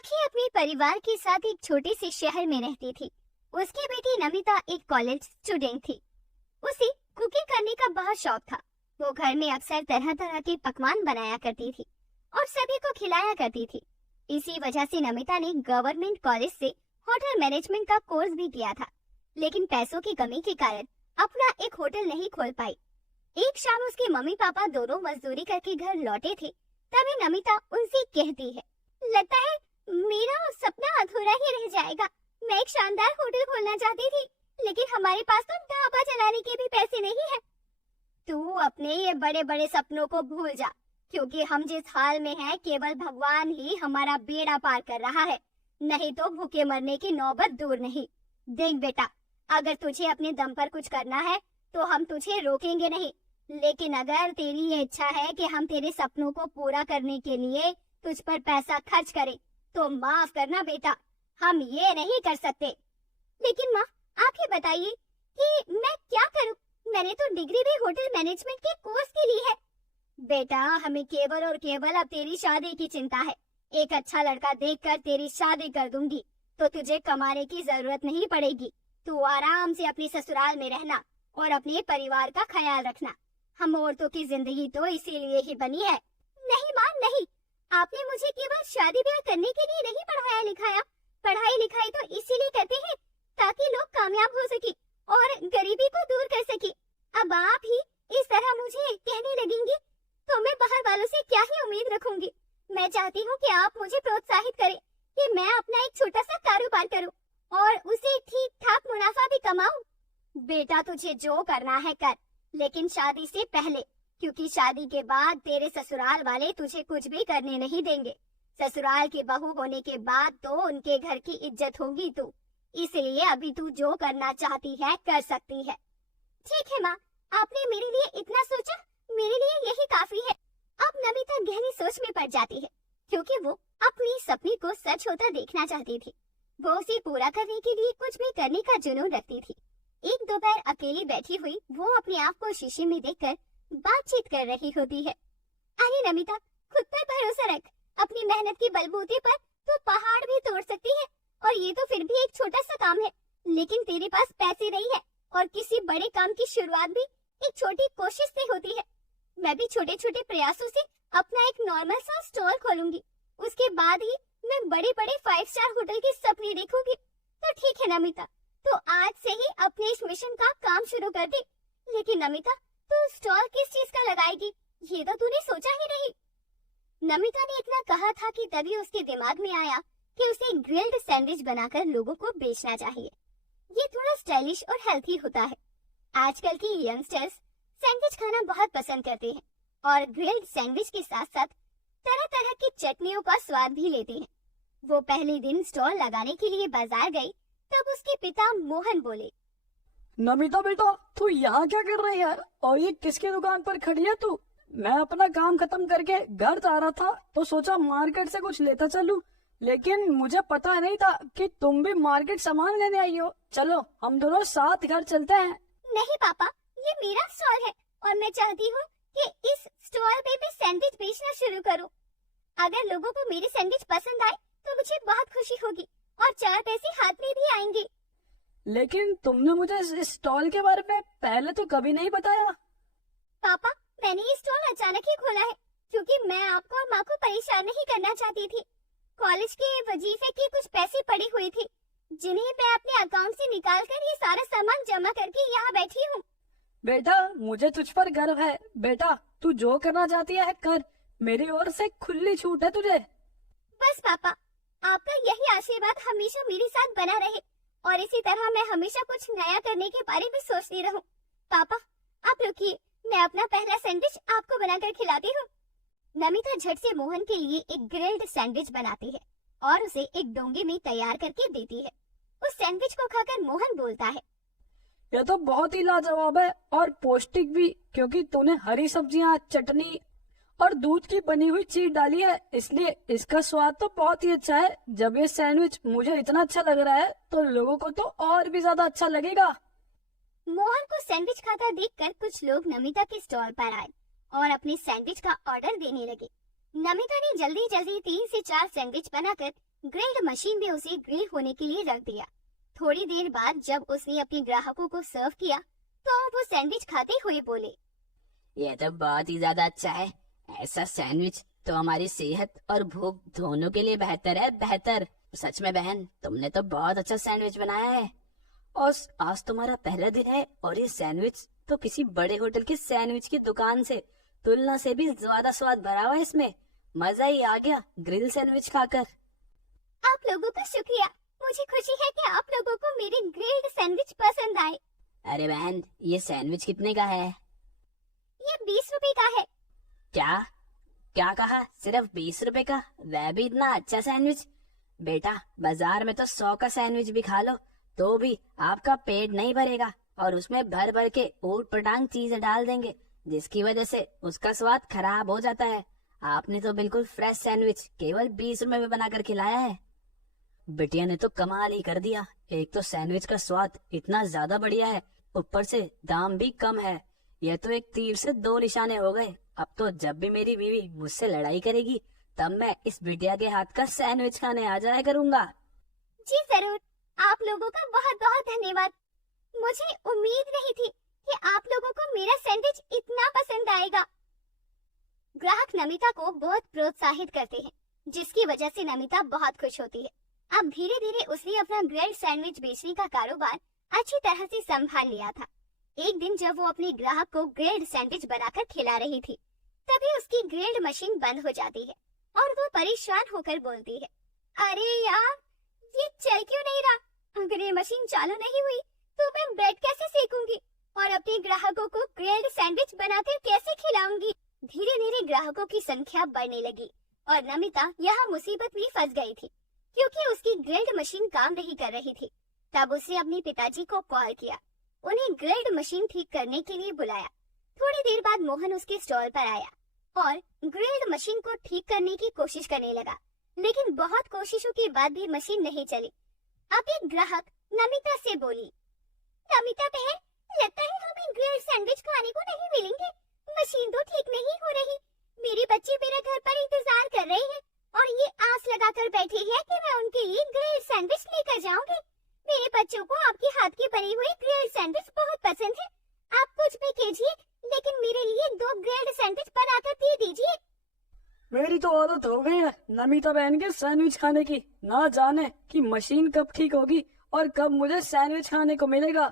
आखी अपने परिवार के साथ एक छोटे से शहर में रहती थी। उसकी बेटी नमिता एक कॉलेज स्टूडेंट थी। उसे कुकिंग करने का बहुत शौक था। वो घर में अक्सर तरह तरह के पकवान बनाया करती थी और सभी को खिलाया करती थी। इसी वजह से नमिता ने गवर्नमेंट कॉलेज से होटल मैनेजमेंट का कोर्स भी किया था, लेकिन पैसों की कमी के कारण अपना एक होटल नहीं खोल पाई। एक शाम उसके मम्मी पापा दोनों मजदूरी करके घर लौटे थे, तभी नमिता उनसे कहती है, लगता है मेरा सपना अधूरा ही रह जाएगा। मैं एक शानदार होटल खोलना चाहती थी, लेकिन हमारे पास तो ढाबा चलाने के भी पैसे नहीं है। तू अपने ये बड़े बड़े सपनों को भूल जा, क्योंकि हम जिस हाल में हैं केवल भगवान ही हमारा बेड़ा पार कर रहा है, नहीं तो भूखे मरने की नौबत दूर नहीं। देख बेटा, अगर तुझे अपने दम पर कुछ करना है तो हम तुझे रोकेंगे नहीं, लेकिन अगर तेरी ये इच्छा है कि हम तेरे सपनों को पूरा करने के लिए तुझ पर पैसा खर्च करें तो माफ करना बेटा, हम ये नहीं कर सकते। लेकिन माँ, आप ही बताइए कि मैं क्या करूं? मैंने तो डिग्री भी होटल मैनेजमेंट के कोर्स की ली है। बेटा, हमें केवल और केवल अब तेरी शादी की चिंता है। एक अच्छा लड़का देखकर तेरी शादी कर दूंगी तो तुझे कमाने की जरूरत नहीं पड़ेगी। तू आराम से अपने ससुराल में रहना और अपने परिवार का ख्याल रखना। हम औरतों की जिंदगी तो इसीलिए ही बनी है। नहीं माँ, नहीं, आपने मुझे केवल शादी ब्याह करने के लिए नहीं पढ़ाया लिखाया। पढ़ाई लिखाई तो इसीलिए करते हैं ताकि लोग कामयाब हो सके और गरीबी को दूर कर सके। अब आप ही इस तरह मुझे कहने लगेंगी तो मैं बाहर वालों से क्या ही उम्मीद रखूंगी। मैं चाहती हूँ कि आप मुझे प्रोत्साहित करें कि मैं अपना एक छोटा सा कारोबार करूँ और उसे ठीक ठाक मुनाफा भी कमाऊं। बेटा, तुझे जो करना है कर, लेकिन शादी से पहले, क्योंकि शादी के बाद तेरे ससुराल वाले तुझे कुछ भी करने नहीं देंगे। ससुराल की बहू होने के बाद तो उनके घर की इज्जत होगी तू, इसलिए अभी तू जो करना चाहती है कर सकती है। ठीक है माँ, आपने मेरे लिए इतना सोचा, मेरे लिए यही काफी है। अब नमिता गहरी सोच में पड़ जाती है, क्योंकि वो अपनी सपने को सच होता देखना चाहती थी। वो उसे पूरा करने के लिए कुछ भी करने का जुनून रखती थी। एक दोपहर अकेली बैठी हुई वो अपने आप को शीशे में देखकर बातचीत कर रही होती है। अरे नमिता, खुद पर भरोसा रख। अपनी मेहनत के बलबूते पर तो पहाड़ भी तोड़ सकती है, और ये तो फिर भी एक छोटा सा काम है। लेकिन तेरे पास पैसे नहीं है और किसी बड़े काम की शुरुआत भी एक छोटी कोशिश से होती है। मैं भी छोटे छोटे प्रयासों से अपना एक नॉर्मल सा स्टॉल खोलूंगी। उसके बाद ही मैं बड़े बड़े 5 स्टार होटल के सपने देखूंगी। तो ठीक है नमिता, तो आज से ही अपने इस मिशन का काम शुरू कर दे। लेकिन नमिता, तू स्टॉल किस चीज का लगाएगी, ये तो तूने सोचा ही नहीं। नमिता ने इतना कहा था कि तभी उसके दिमाग में आया कि उसे ग्रिल्ड सैंडविच बनाकर लोगों को बेचना चाहिए। ये थोड़ा स्टाइलिश और हेल्थी होता है। आजकल की यंगस्टर्स सैंडविच खाना बहुत पसंद करते हैं और ग्रिल्ड सैंडविच के साथ साथ तरह तरह की चटनियों का स्वाद भी लेते हैं। वो पहले दिन स्टॉल लगाने के लिए बाजार गई, तब उसके पिता मोहन बोले, नमिता बेटा, तू यहाँ क्या कर रही है और ये किसकी दुकान पर खड़ी है तू? मैं अपना काम खत्म करके घर जा रहा था तो सोचा मार्केट से कुछ लेता चलूं, लेकिन मुझे पता नहीं था कि तुम भी मार्केट सामान लेने आई हो। चलो हम दोनों साथ घर चलते हैं। नहीं पापा, ये मेरा स्टॉल है और मैं चाहती हूँ कि इस स्टॉल पे भी सैंडविच बेचना शुरू करूँ। अगर लोगों को मेरे सैंडविच पसंद आए तो मुझे बहुत खुशी होगी और 4 पैसे हाथ में भी आएंगे। लेकिन तुमने मुझे इस स्टॉल के बारे में पहले तो कभी नहीं बताया। पापा, मैंने ये स्टॉल अचानक ही खोला है क्योंकि मैं आपको और माँ को परेशान नहीं करना चाहती थी। कॉलेज के वजीफे के कुछ पैसे पड़े हुए थे, जिन्हें मैं अपने अकाउंट से निकाल कर ये सारा सामान जमा करके यहाँ बैठी हूँ। बेटा, मुझे तुझ पर गर्व है। बेटा, तू जो करना चाहती है कर, मेरी ओर से खुली छूट है तुझे। बस पापा, आपका यही आशीर्वाद हमेशा मेरे साथ बना रहे और इसी तरह मैं हमेशा कुछ नया करने के बारे में सोचती रहूं। पापा, आप रुकिए, मैं अपना पहला सैंडविच आपको बनाकर खिलाती हूँ। नमिता झट से मोहन के लिए एक ग्रिल्ड सैंडविच बनाती है और उसे एक डोंगे में तैयार करके देती है। उस सैंडविच को खाकर मोहन बोलता है, यह तो बहुत ही लाजवाब है और पौष्टिक भी, क्योंकि तूने हरी सब्जियां, चटनी और दूध की बनी हुई चीज डाली है, इसलिए इसका स्वाद तो बहुत ही अच्छा है। जब ये सैंडविच मुझे इतना अच्छा लग रहा है तो लोगों को तो और भी ज्यादा अच्छा लगेगा। मोहन को सैंडविच खाता देखकर कुछ लोग नमिता के स्टॉल पर आए और अपने सैंडविच का ऑर्डर देने लगे। नमिता ने जल्दी जल्दी 3 से 4 सैंडविच बनाकर ग्रिल्ड मशीन में उसे ग्रिल होने के लिए रख दिया। थोड़ी देर बाद जब उसने अपने ग्राहकों को सर्व किया तो वो सैंडविच खाते हुए बोले, ये तो बहुत ही ज्यादा अच्छा है। ऐसा सैंडविच तो हमारी सेहत और भूख दोनों के लिए बेहतर है, बेहतर। सच में बहन, तुमने तो बहुत अच्छा सैंडविच बनाया है। और आज तुम्हारा पहला दिन है और ये सैंडविच तो किसी बड़े होटल के सैंडविच की दुकान से तुलना से भी ज्यादा स्वाद भरा हुआ है इसमें। मजा ही आ गया ग्रिल सैंडविच खाकर। आप लोगों का शुक्रिया। मुझे खुशी है कि आप लोगों को मेरे ग्रिल्ड सैंडविच पसंद आए। अरे बहन, ये सैंडविच कितने का है? ये 20 रुपए का है। क्या क्या कहा? सिर्फ 20 रुपए का? वह भी इतना अच्छा सैंडविच? बेटा, बाजार में तो 100 का सैंडविच भी खा लो तो भी आपका पेट नहीं भरेगा और उसमें भर भर के ऊट पटांग चीजें डाल देंगे, जिसकी वजह से उसका स्वाद खराब हो जाता है। आपने तो बिल्कुल फ्रेश सैंडविच केवल 20 रुपए में बनाकर खिलाया है। बिटिया ने तो कमाल ही कर दिया। एक तो सैंडविच का स्वाद इतना ज्यादा बढ़िया है, ऊपर से दाम भी कम है। यह तो एक तीर से 2 निशाने हो गए। अब तो जब भी मेरी बीवी मुझसे लड़ाई करेगी तब मैं इस बिटिया के हाथ का सैंडविच खाने आ जाया करूंगा। जी जरूर। आप लोगों का बहुत बहुत धन्यवाद। मुझे उम्मीद नहीं थी कि आप लोगों को मेरा सैंडविच इतना पसंद आएगा। ग्राहक नमिता को बहुत प्रोत्साहित करते हैं, जिसकी वजह से नमिता बहुत खुश होती है। अब धीरे धीरे उसने अपना ग्रिल्ड सैंडविच बेचने का कारोबार अच्छी तरह से संभाल लिया था। एक दिन जब वो अपने ग्राहक को ग्रिल्ड सैंडविच बनाकर खिला रही थी, तभी उसकी ग्रिल्ड मशीन बंद हो जाती है और वो परेशान होकर बोलती है, अरे यार, ये चल क्यों नहीं रहा? अगर ये मशीन चालू नहीं हुई तो मैं ब्रेड कैसे सेकूंगी और अपने ग्राहकों को ग्रिल्ड सैंडविच बनाकर कैसे खिलाऊंगी? धीरे धीरे ग्राहकों की संख्या बढ़ने लगी और नमिता यहाँ मुसीबत में फंस गई थी, क्योंकि उसकी ग्रिल्ड मशीन काम नहीं कर रही थी। तब उसने अपने पिताजी को कॉल किया, उन्हें ग्रिल्ड मशीन ठीक करने के लिए बुलाया। थोड़ी देर बाद मोहन उसके स्टॉल पर आया और ग्रिल्ड मशीन को ठीक करने की कोशिश करने लगा, लेकिन बहुत कोशिशों के बाद भी मशीन नहीं चली। अब एक ग्राहक नमिता से बोली, नमिता बहन, लगता है हमें ग्रिल्ड सैंडविच खाने को नहीं मिलेंगे। मशीन तो ठीक नहीं हो रही। मेरे बच्चे मेरे घर पर इंतजार कर रहे हैं और ये आस लगाकर बैठे हैं कि मैं उनके लिए ग्रिल्ड सैंडविच लेकर जाऊंगी। मेरे बच्चों को आपके हाथ की बनी हुई ग्रिल्ड सैंडविच बहुत पसंद है। आप कुछ भी कीजिए, लेकिन मेरे लिए 2 ग्रिल्ड सैंडविच बनाकर दे दीजिए। मेरी तो आदत हो गई है नमिता बहन के सैंडविच खाने की। ना जाने कि मशीन कब ठीक होगी और कब मुझे सैंडविच खाने को मिलेगा।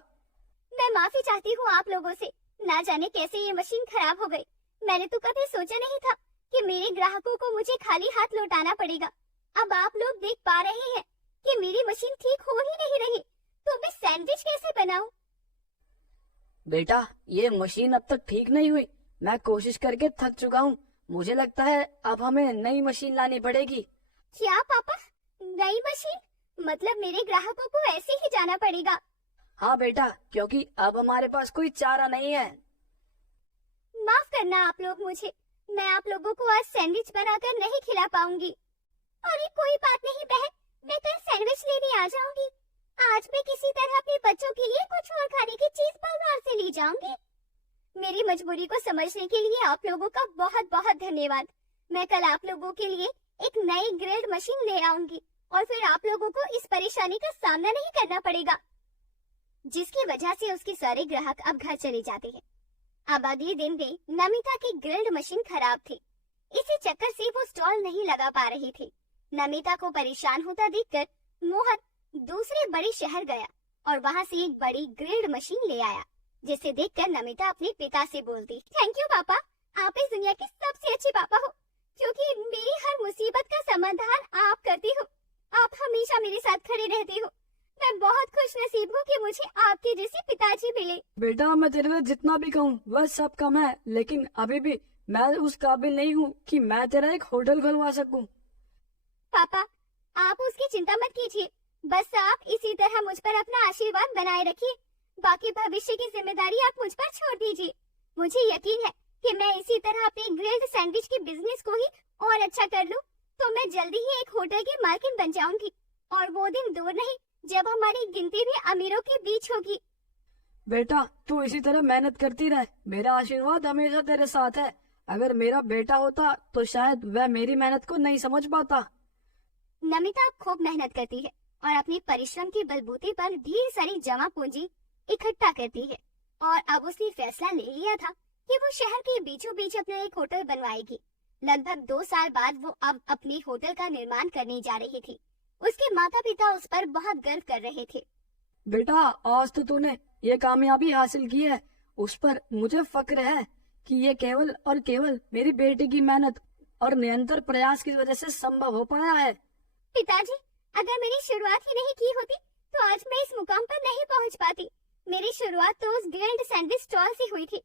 मैं माफी चाहती हूँ आप लोगों से। ना जाने कैसे ये मशीन खराब हो गई। मैंने तो कभी सोचा नहीं था कि मेरे ग्राहकों को मुझे खाली हाथ लौटाना पड़ेगा। अब आप लोग देख पा रहे हैं कि मेरी मशीन ठीक हो ही नहीं रही, तो मैं सैंडविच कैसे बनाऊं? बेटा, ये मशीन अब तक ठीक नहीं हुई। मैं कोशिश करके थक चुका हूँ। मुझे लगता है अब हमें नई मशीन लानी पड़ेगी। क्या पापा, नई मशीन? मतलब मेरे ग्राहकों को ऐसे ही जाना पड़ेगा? हाँ बेटा, क्योंकि अब हमारे पास कोई चारा नहीं है। माफ करना आप लोग मुझे। मैं आप लोगों को आज सैंडविच बनाकर नहीं खिला पाऊंगी। अरे कोई बात नहीं बहन, मैं कल सैंडविच लेने आ जाऊंगी। आज मैं किसी तरह अपने बच्चों के लिए कुछ और खाने की चीज बाजार से ले जाऊंगी। मेरी मजबूरी को समझने के लिए आप लोगों का बहुत बहुत धन्यवाद। मैं कल आप लोगों के लिए एक नई ग्रिल्ड मशीन ले आऊंगी और फिर आप लोगों को इस परेशानी का सामना नहीं करना पड़ेगा, जिसकी वजह से उसके सारे ग्राहक अब घर चले जाते हैं। अब अगले दिन भी नमिता की ग्रिल्ड मशीन खराब थी। इसी चक्कर से वो स्टॉल नहीं लगा पा रही थी। नमिता को परेशान होता देखकर मोहन दूसरे बड़े शहर गया और वहाँ से एक बड़ी ग्रिल्ड मशीन ले आया, जिसे देखकर नमिता अपने पिता से बोलती, थैंक यू पापा, आप इस दुनिया के सबसे अच्छे पापा हो, क्योंकि मेरी हर मुसीबत का समाधान आप करते हो। आप हमेशा मेरे साथ खड़े रहते हो। मैं बहुत खुश नसीब हूँ कि मुझे आपके जैसे पिताजी मिले। बेटा, मैं तेरे लिए जितना भी कहूँ वह सब कम है, लेकिन अभी भी मैं उस काबिल नहीं हूँ कि मैं तेरा एक होटल खुलवा सकूँ। पापा, आप उसकी चिंता मत कीजिए। बस आप इसी तरह मुझ पर अपना आशीर्वाद बनाए रखिए। बाकी भविष्य की जिम्मेदारी आप मुझ पर छोड़ दीजिए। मुझे यकीन है कि मैं इसी तरह अपने ग्रिल्ड सैंडविच के बिजनेस को ही और अच्छा कर लूं, तो मैं जल्दी ही एक होटल की मालकिन बन जाऊंगी और वो दिन दूर नहीं जब हमारी गिनती भी अमीरों के बीच होगी। बेटा, तू इसी तरह मेहनत करती रह। मेरा आशीर्वाद हमेशा तेरे साथ है। अगर मेरा बेटा होता तो शायद वह मेरी मेहनत को नहीं समझ पाता। नमिता खूब मेहनत करती है और अपने परिश्रम के बलबूते पर ढेर सारी जमा पूंजी इकट्ठा करती है और अब उसने फैसला ले लिया था कि वो शहर के बीचों बीच अपना एक होटल बनवाएगी। लगभग 2 साल बाद वो अब अपने होटल का निर्माण करने जा रही थी। उसके माता पिता उस पर बहुत गर्व कर रहे थे। बेटा, आज तो तूने ये कामयाबी हासिल की है, उस पर मुझे फक्र है कि ये केवल और केवल मेरी बेटी की मेहनत और निरंतर प्रयास की वजह से संभव हो पाया है। पिताजी, अगर मैंने शुरुआत ही नहीं की होती तो आज मैं इस मुकाम पर नहीं पहुंच पाती। मेरी शुरुआत तो उस ग्रिल्ड सैंडविच स्टॉल से हुई थी,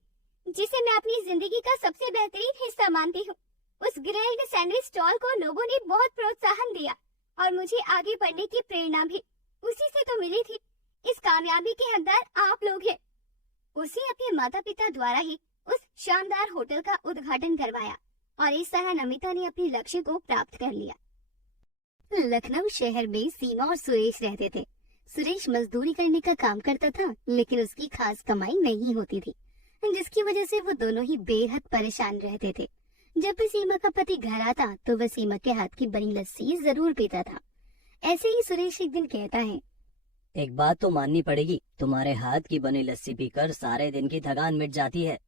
जिसे मैं अपनी जिंदगी का सबसे बेहतरीन हिस्सा मानती हूँ। उस ग्रिल्ड सैंडविच स्टॉल को लोगों ने बहुत प्रोत्साहन दिया और मुझे आगे बढ़ने की प्रेरणा भी उसी से तो मिली थी। इस कामयाबी के हकदार आप लोग हैं। उसे अपने माता पिता द्वारा ही उस शानदार होटल का उद्घाटन करवाया और इस तरह नमिता ने अपने लक्ष्य को प्राप्त कर लिया। लखनऊ शहर में सीमा और सुरेश रहते थे। सुरेश मजदूरी करने का काम करता था, लेकिन उसकी खास कमाई नहीं होती थी, जिसकी वजह से वो दोनों ही बेहद परेशान रहते थे। जब भी सीमा का पति घर आता तो वह सीमा के हाथ की बनी लस्सी जरूर पीता था। ऐसे ही सुरेश एक दिन कहता है, एक बात तो माननी पड़ेगी, तुम्हारे हाथ की बनी लस्सी पीकर सारे दिन की थकान मिट जाती है।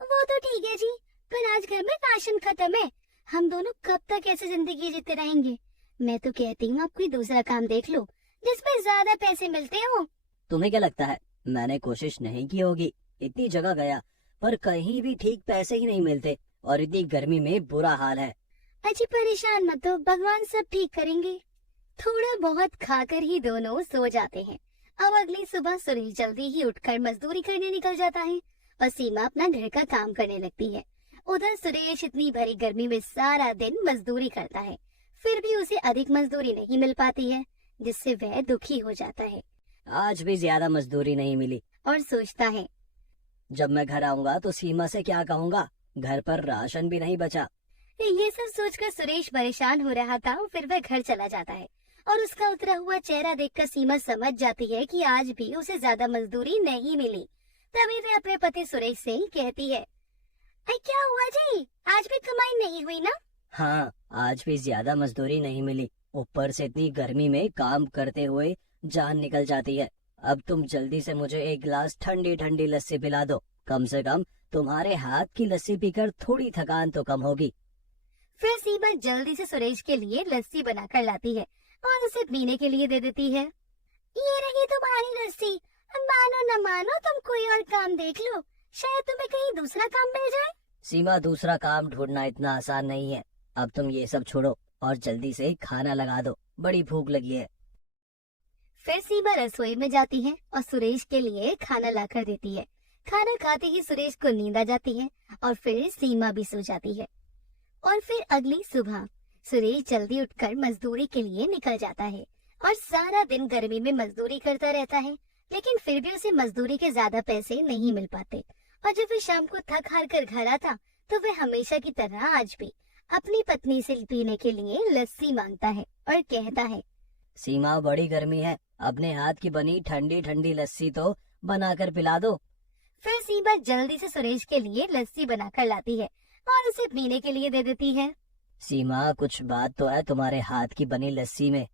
वो तो ठीक है जी, पर आज घर में राशन खत्म है। हम दोनों कब तक ऐसे जिंदगी जीते रहेंगे? मैं तो कहती हूँ आप कोई दूसरा काम देख लो जिसमें ज्यादा पैसे मिलते हो। तुम्हें क्या लगता है मैंने कोशिश नहीं की होगी? इतनी जगह गया पर कहीं भी ठीक पैसे ही नहीं मिलते और इतनी गर्मी में बुरा हाल है। अजी परेशान मत हो, भगवान सब ठीक करेंगे। थोड़ा बहुत खाकर ही दोनों सो जाते हैं। अब अगली सुबह सुरेश जल्दी ही उठकर मजदूरी करने निकल जाता है और सीमा अपना घर का काम करने लगती है। उधर सुरेश इतनी भरी गर्मी में सारा दिन मजदूरी करता है, फिर भी उसे अधिक मजदूरी नहीं मिल पाती है, जिससे वह दुखी हो जाता है। आज भी ज्यादा मजदूरी नहीं मिली और सोचता है, जब मैं घर आऊंगा तो सीमा से क्या कहूँगा? घर पर राशन भी नहीं बचा। ये सब सोचकर सुरेश परेशान हो रहा था। फिर वह घर चला जाता है और उसका उतरा हुआ चेहरा देखकर सीमा समझ जाती है कि आज भी उसे ज्यादा मजदूरी नहीं मिली। तभी वह अपने पति सुरेश से कहती है, क्या हुआ जी, आज भी कमाई नहीं हुई ना? हाँ, आज भी ज्यादा मजदूरी नहीं मिली, ऊपर से इतनी गर्मी में काम करते हुए जान निकल जाती है। अब तुम जल्दी से मुझे एक गिलास ठंडी ठंडी लस्सी पिला दो, कम से कम तुम्हारे हाथ की लस्सी पीकर थोड़ी थकान तो कम होगी। फिर सीमा जल्दी से सुरेश के लिए लस्सी बनाकर लाती है और उसे पीने के लिए दे देती है। ये रही तुम्हारी लस्सी, मानो न मानो तुम कोई और काम देख लो, शायद तुम्हें कहीं दूसरा काम मिल जाए। सीमा, दूसरा काम ढूंढना इतना आसान नहीं है। अब तुम ये सब छोड़ो और जल्दी से खाना लगा दो, बड़ी भूख लगी है। फिर सीमा रसोई में जाती है और सुरेश के लिए खाना लाकर देती है। खाना खाते ही सुरेश को नींद आ जाती है और फिर सीमा भी सो जाती है। और फिर अगली सुबह सुरेश जल्दी उठकर मजदूरी के लिए निकल जाता है और सारा दिन गर्मी में मजदूरी करता रहता है, लेकिन फिर भी उसे मजदूरी के ज्यादा पैसे नहीं मिल पाते। और जब वह शाम को थक हार कर घर आता तो वह हमेशा की तरह आज भी अपनी पत्नी से पीने के लिए लस्सी मांगता है और कहता है, सीमा, बड़ी गर्मी है, अपने हाथ की बनी ठंडी ठंडी लस्सी तो बनाकर पिला दो। फिर सीमा जल्दी से सुरेश के लिए लस्सी बनाकर लाती है और उसे पीने के लिए दे देती है। सीमा, कुछ बात तो है तुम्हारे हाथ की बनी लस्सी में।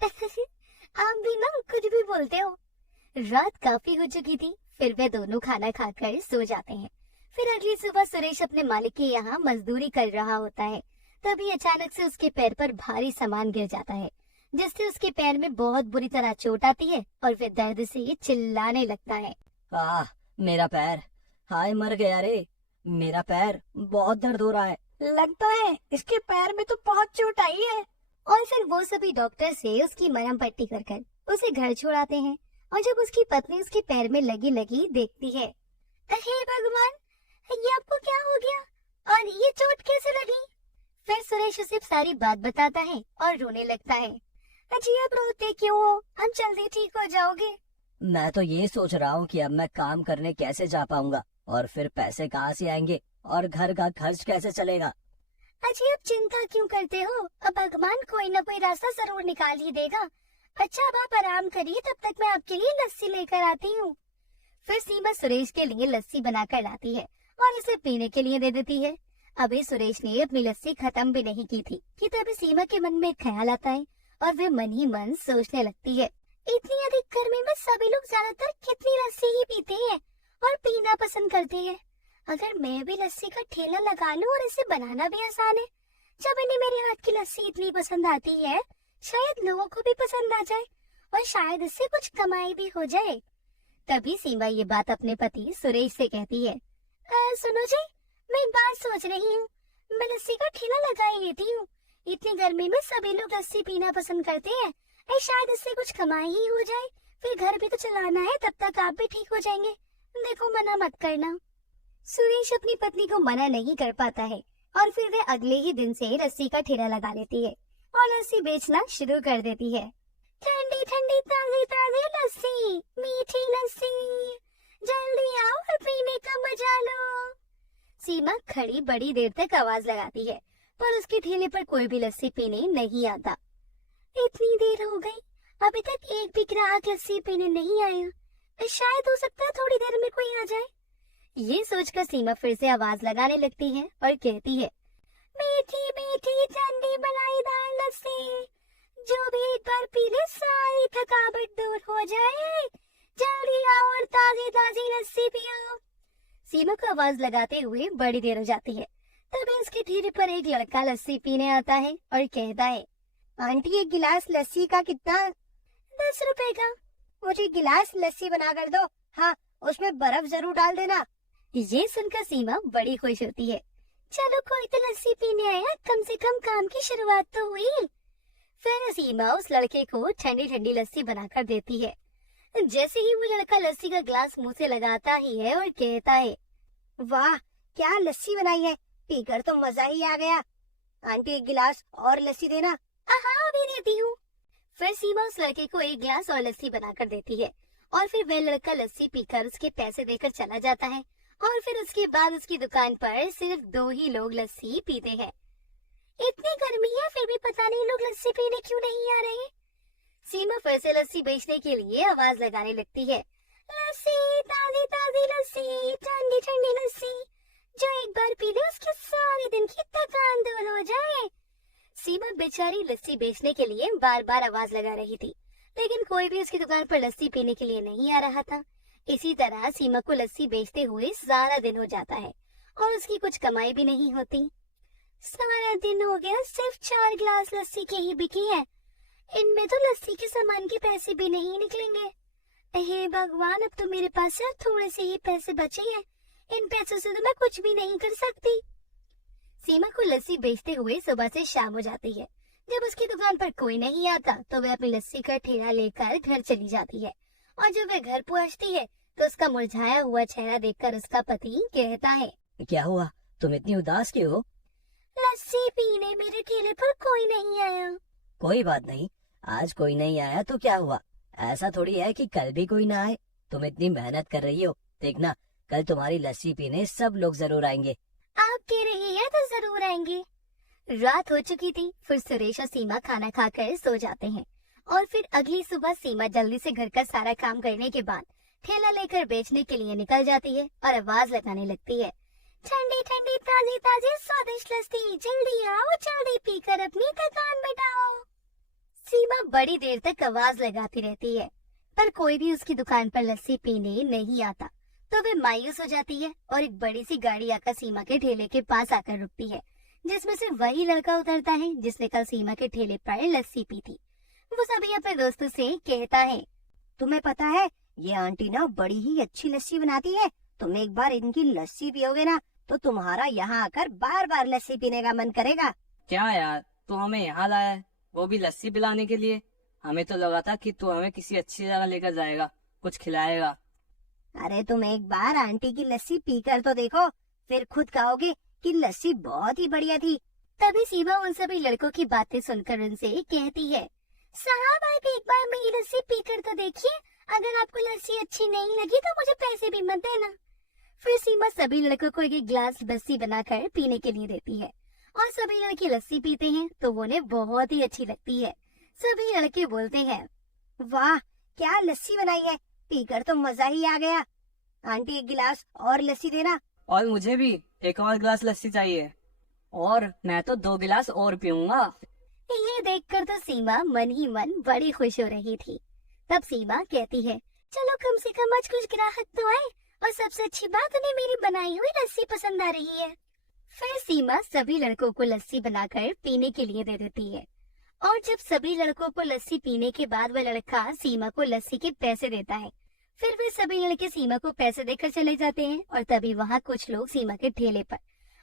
आप भी ना कुछ भी बोलते हो। रात काफी हो चुकी थी, फिर वे दोनों खाना खाकर सो जाते हैं। फिर अगली सुबह सुरेश अपने मालिक के यहाँ मजदूरी कर रहा होता है। तभी अचानक से उसके पैर पर भारी सामान गिर जाता है, जिससे उसके पैर में बहुत बुरी तरह चोट आती है और वह दर्द से चिल्लाने लगता है। मेरा पैर, हाय मर गया रे, मेरा पैर बहुत दर्द हो रहा है। लगता है इसके पैर में तो बहुत चोट आई है। और फिर वो सभी डॉक्टर से उसकी मरहम पट्टी कर उसे घर छोड़ाते हैं। और जब उसकी पत्नी उसके पैर में लगी देखती है, हे भगवान, ये आपको क्या हो गया और ये चोट कैसे लगी? फिर सुरेश उसे सारी बात बताता है और रोने लगता है। अजी आप रोते क्यों हो? हम जल्दी ठीक हो जाओगे। मैं तो ये सोच रहा हूँ कि अब मैं काम करने कैसे जा पाऊंगा और फिर पैसे कहाँ से आएंगे और घर का खर्च कैसे चलेगा। अजी आप चिंता क्यों करते हो? अब भगवान कोई न कोई रास्ता जरूर निकाल ही देगा। अच्छा अब आप आराम करिए, तब तक मैं आपके लिए लस्सी लेकर आती हूँ। फिर सीमा सुरेश के लिए लस्सी बनाकर लाती है और उसे पीने के लिए दे देती है। अभी सुरेश ने अपनी लस्सी खत्म भी नहीं की थी कि तभी सीमा के मन में एक ख्याल आता है और वे मन ही मन सोचने लगती है, इतनी अधिक गर्मी में सभी लोग ज्यादातर कितनी लस्सी ही पीते हैं और पीना पसंद करते हैं। अगर मैं भी लस्सी का ठेला लगा लूं और इसे बनाना भी आसान है, जब इन्हें मेरे हाथ की लस्सी इतनी पसंद आती है, शायद लोगों को भी पसंद आ जाए और शायद इससे कुछ कमाई भी हो जाए। तभी सीमा ये बात अपने पति सुरेश से कहती है, सुनो जी, मैं एक बात सोच रही हूँ, मैं लस्सी का ठेला लगा ही लेती हूँ। इतनी गर्मी में सभी लोग लस्सी पीना पसंद करते हैं, शायद इससे कुछ कमाई ही हो जाए, फिर घर भी तो चलाना है, तब तक आप भी ठीक हो जाएंगे। देखो, मना मत करना। सुरेश अपनी पत्नी को मना नहीं कर पाता है और फिर वे अगले ही दिन से लस्सी का ठेला लगा लेती है और लस्सी बेचना शुरू कर देती है। ठंडी ठंडी ताजी ताजी लस्सी, मीठी लस्सी, जल्दी आओ और पीने का मजा लो। सीमा खड़ी बड़ी देर तक आवाज लगाती है, पर उसके ठेले पर कोई भी लस्सी पीने नहीं आता। इतनी देर हो गई, अभी तक एक भी ग्राहक लस्सी पीने नहीं आया। शायद हो सकता है थोड़ी देर में कोई आ जाए। ये सोचकर सीमा फिर से आवाज लगाने लगती है और कहती है, मीठी मीठी ठंडी मलाईदार लस्सी, जो भी एक बार पी ले सारी थकावट दूर हो जाए। जल्दी आओ और ताजी ताजी लस्सी पियो। सीमा को आवाज लगाते हुए बड़ी देर हो जाती है। तभी उसके ठेले पर एक लड़का लस्सी पीने आता है और कहता है, आंटी, एक गिलास लस्सी का कितना? 10 रुपए का। मुझे गिलास लस्सी बना कर दो। हाँ, उसमें बर्फ जरूर डाल देना। ये सुनकर सीमा बड़ी खुश होती है। चलो, कोई तो लस्सी पीने आया, कम से कम काम की शुरुआत तो हुई। फिर सीमा उस लड़के को ठंडी ठंडी लस्सी बनाकर देती है। जैसे ही वो लड़का लस्सी का ग्लास मुंह से लगाता ही है और कहता है, वाह, क्या लस्सी बनाई है, पीकर तो मजा ही आ गया। आंटी, एक गिलास और लस्सी देना। हाँ, अभी देती हूँ। फिर सीमा उस लड़के को एक गिलास और लस्सी बनाकर देती है और फिर वह लड़का लस्सी पीकर उसके पैसे देकर चला जाता है और फिर उसके बाद उसकी दुकान पर सिर्फ 2 ही लोग लस्सी पीते हैं। इतनी गर्मी है, फिर भी पता नहीं लोग लस्सी पीने क्यों नहीं आ रहे। सीमा फिर से लस्सी बेचने के लिए आवाज लगाने लगती है, लस्सी, ताजी ताजी लस्सी, ठंडी ठंडी लस्सी, जो एक बार पी ले उसके सारे दिन की थकान दूर हो जाए। सीमा बेचारी लस्सी बेचने के लिए बार बार आवाज लगा रही थी, लेकिन कोई भी उसकी दुकान पर लस्सी पीने के लिए नहीं आ रहा था। इसी तरह सीमा को लस्सी बेचते हुए सारा दिन हो जाता है और उसकी कुछ कमाई भी नहीं होती। सारा दिन हो गया, सिर्फ 4 गिलास लस्सी के ही बिके हैं। इनमें तो लस्सी के सामान के पैसे भी नहीं निकलेंगे। हे भगवान, अब तो मेरे पास सिर्फ थोड़े से ही पैसे बचे हैं। इन पैसों से तो मैं कुछ भी नहीं कर सकती। सीमा को लस्सी बेचते हुए सुबह से शाम हो जाती है। जब उसकी दुकान पर कोई नहीं आता तो वह अपनी लस्सी का ठेला लेकर घर चली जाती है और जब वह घर पहुंचती है तो उसका मुरझाया हुआ चेहरा देखकर उसका पति कहता है, क्या हुआ, तुम इतनी उदास क्यों हो? लस्सी पीने मेरे ठेले पर कोई नहीं आया। कोई बात नहीं, आज कोई नहीं आया तो क्या हुआ, ऐसा थोड़ी है कि कल भी कोई ना आए। तुम इतनी मेहनत कर रही हो, देखना कल तुम्हारी लस्सी पीने सब लोग जरूर आएंगे। आप कह रही हैं तो जरूर आएंगे। रात हो चुकी थी। फिर सुरेश और सीमा खाना खाकर सो जाते हैं और फिर अगली सुबह सीमा जल्दी से घर का सारा काम करने के बाद ठेला लेकर बेचने के लिए निकल जाती है और आवाज लगाने लगती है, ठंडी ठंडी ताजी ताजी स्वादिष्ट लस्सी, जल्दी आओ, जल्दी पीकर अपनी थकान मिटाओ। सीमा बड़ी देर तक आवाज लगाती रहती है पर कोई भी उसकी दुकान पर लस्सी पीने नहीं आता। तो वे मायूस हो जाती है और एक बड़ी सी गाड़ी आकर सीमा के ठेले के पास आकर रुकती है, जिसमें से वही लड़का उतरता है जिसने कल सीमा के ठेले पर लस्सी पी थी। वो सभी अपने दोस्तों से कहता है, तुम्हें पता है ये आंटी ना बड़ी ही अच्छी लस्सी बनाती है। तुम एक बार इनकी लस्सी पियोगे ना तो तुम्हारा यहाँ आकर बार बार लस्सी पीने का मन करेगा। क्या यार, तू हमें यहाँ लाया है, वो भी लस्सी पिलाने के लिए? हमें तो लगा था कि तू हमें किसी अच्छी जगह लेकर जाएगा, कुछ खिलाएगा। अरे तुम एक बार आंटी की लस्सी पीकर तो देखो, फिर खुद कहोगे कि लस्सी बहुत ही बढ़िया थी। तभी सीमा उन सभी लड़कों की बातें सुनकर उनसे कहती है, साहब आप एक बार मेरी लस्सी पीकर तो देखिए, अगर आपको लस्सी अच्छी नहीं लगी तो मुझे पैसे भी मत देना। फिर सीमा सभी लड़कों को एक गिलास लस्सी बनाकर पीने के लिए देती है और सभी लड़के लस्सी पीते हैं तो वो उन्हें बहुत ही अच्छी लगती है। सभी लड़के बोलते हैं, वाह क्या लस्सी बनाई है, पीकर तो मजा ही आ गया। आंटी एक गिलास और लस्सी देना। और मुझे भी एक और गिलास लस्सी चाहिए। और मैं तो 2 गिलास और पीऊंगा। ये देखकर तो सीमा मन ही मन बड़ी खुश हो रही थी। तब सीमा कहती है, चलो कम से कम आज कुछ ग्राहक तो आए, और सबसे अच्छी बात उन्हें मेरी बनाई हुई लस्सी पसंद आ रही है। फिर सीमा सभी लड़कों को लस्सी बनाकर पीने के लिए दे देती है, और जब सभी लड़कों को लस्सी पीने के बाद वह लड़का सीमा को लस्सी के पैसे देता है। फिर वे सभी लड़के सीमा को पैसे देकर चले जाते हैं, और तभी वहाँ कुछ लोग सीमा के ठेले पर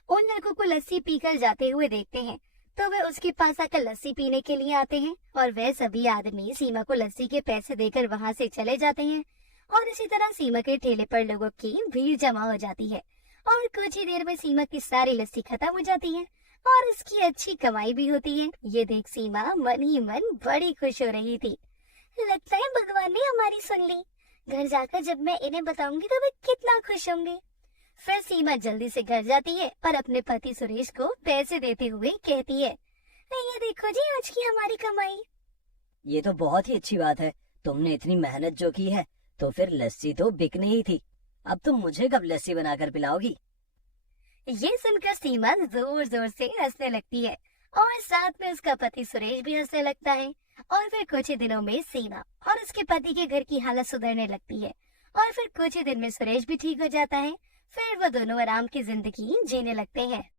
उन लड़कों को लस्सी पीकर जाते हुए देखते हैं, तो वे उसके पास आकर लस्सी पीने के लिए आते हैं, और वह सभी आदमी सीमा को लस्सी के पैसे देकर वहाँ से चले जाते हैं। और इसी तरह सीमा के ठेले पर लोगों की भीड़ जमा हो जाती है, और कुछ ही देर में सीमा की सारी लस्सी खत्म हो जाती है, और इसकी अच्छी कमाई भी होती है। ये देख सीमा मन ही मन बड़ी खुश हो रही थी। लगता है भगवान ने हमारी सुन ली। घर जाकर जब मैं इन्हें बताऊंगी तो वे कितना खुश होंगे। फिर सीमा जल्दी से घर जाती है और अपने पति सुरेश को पैसे देते हुए कहती है, ये देखो जी आज की हमारी कमाई। ये तो बहुत ही अच्छी बात है। तुमने इतनी मेहनत जो की है, तो फिर लस्सी तो बिकनी ही थी। अब तुम मुझे कब लस्सी बनाकर पिलाओगी? ये सुनकर सीमा जोर जोर से हंसने लगती है, और साथ में उसका पति सुरेश भी हंसने लगता है। और फिर कुछ ही दिनों में सीमा और उसके पति के घर की हालत सुधरने लगती है, और फिर कुछ ही दिन में सुरेश भी ठीक हो जाता है। फिर वो दोनों आराम की जिंदगी जीने लगते हैं।